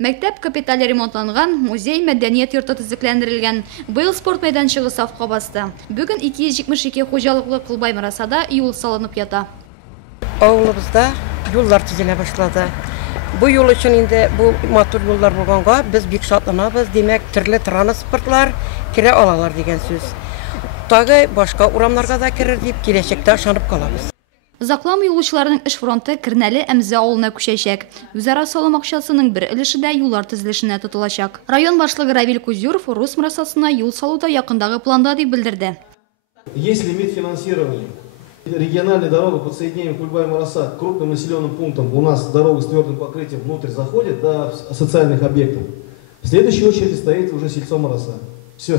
Мәктәп капиталь ремонтланган, музей мәдәният йорты төзекләндерелгән. Быел спорт мәйданчыгы сафка басты. Бүген 272 хуҗалыклы Кылбай Марасада юл салынып ята. Авылыбызда юллар төзелә башлады. Бу юл өчен инде бу матур юллар булганга без бик шатланабыз. Димәк, төрле транспортлар кирә алалар дигән сүз. Тагы башка урамнарга да керер дип киләчәктә ышанып калабыз. Заклам юлчыларның эш фронты Кирнәле Әмзә авылына күчәчәк. Үзара салым акчасының бер өлеше дә юллар төзелешенә тотылачак. Район башлыгы Равил Кузюров Рус Марасасына юл салуда якындагы планда дип белдерде. Есть лимит финансирования. Региональная дорога подсоединения Кульбай-Мараса к крупным населенным пунктам. У нас дорога с твердым покрытием внутрь заходит до социальных объектов. В следующей очереди стоит уже сельцо Мараса. Все.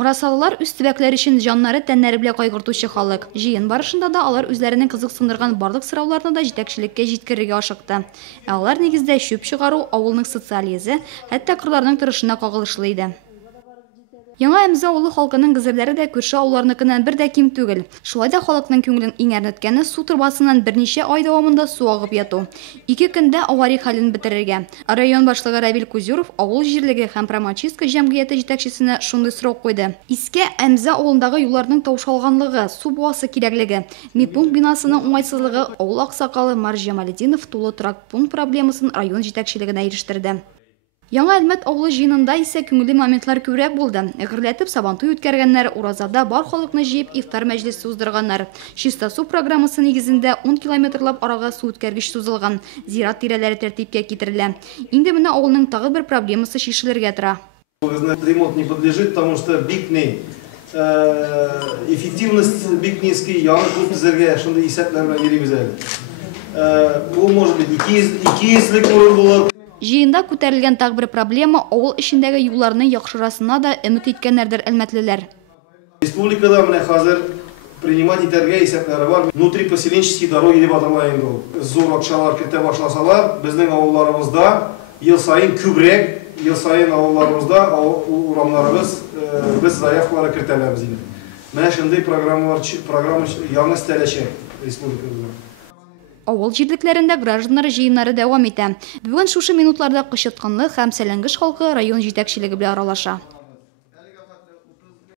Марасалылар үз төбәкләр өчен җаннары тәннәре белән кайгыртучы халык. Җыен барышында да алар үзләренең кызыксындырган барлык сорауларны да җитәкчелеккә җиткерергә ашыкты. Алар нигездә чүп чыгару, авылның социаль йөзе, хәтта кырларның тырышына кагылышлы иде. Яңа Әмзә авылы халкының гызерләре дә күрше авылларныкынан бер дә ким түгел. Шулай да халыкның күңелен иң әрнеткәне су торбасыннан берничә ай дәвамында су агып яту. 2 көндә аварий хәлен бетерергә. Район башлыгы Равил Кузюров авыл җирлеге һәм промочистка җәмгыяте җитәкчесенә шундый сорау куйды. Искә Әмзә авылындагы юлларның таушалганлыгы, су буасы кирәклеге, медпункт бинасының уңайсызлыгы авыл аксакалы Марҗа Малетдинов тулы тракпункт проблемасын район җитәкчелегенә ирештерде. Яңа Әлмәт авылы җыенында исә күңелле моментлар күбрәк булды. Гөрләтеп сабантуй үткәргәннәр, уразада бар халыкны җыеп ифтар мәҗлесе уздырганнар. Чиста су программасы нигезендә 10 километрлап арага су үткәргеч сузылган. Зират тирәләре тәртипкә китерелә. Инде менә авылның тагы бер проблемасы шишелергә тора. Ремонт не подлежит, потому что бикни эффективность бик низкий, яңа күп безгә шундый исәпләр белән йөрибез әле. Бу может быть 200 урын булыр. Җыенда күтәрелгән тагы бер проблема авыл эчендәге юлларны яхшырасына да өмет иткәннәрдер әлмәтлеләр. Республикада менә хәзер принимать итәргә исәпләре бар. Внутрипоселенческие дороги дип атала инде ул. Зур акчалар кертә башласалар, безнең авылларыбызда ел сайын күбрәк, ел сайын авылларыбызда урамнарыбыз без заявкалар кертәләбез инде. Менә шундый программа яңа стәләчәк республикабызда. Авыл җирлекләрендә гражданнар җыеннары дәвам итә. Бүген шушы минутларда кычытканлы һәм сәләнгеш халкы район җитәкчелеге белән аралаша.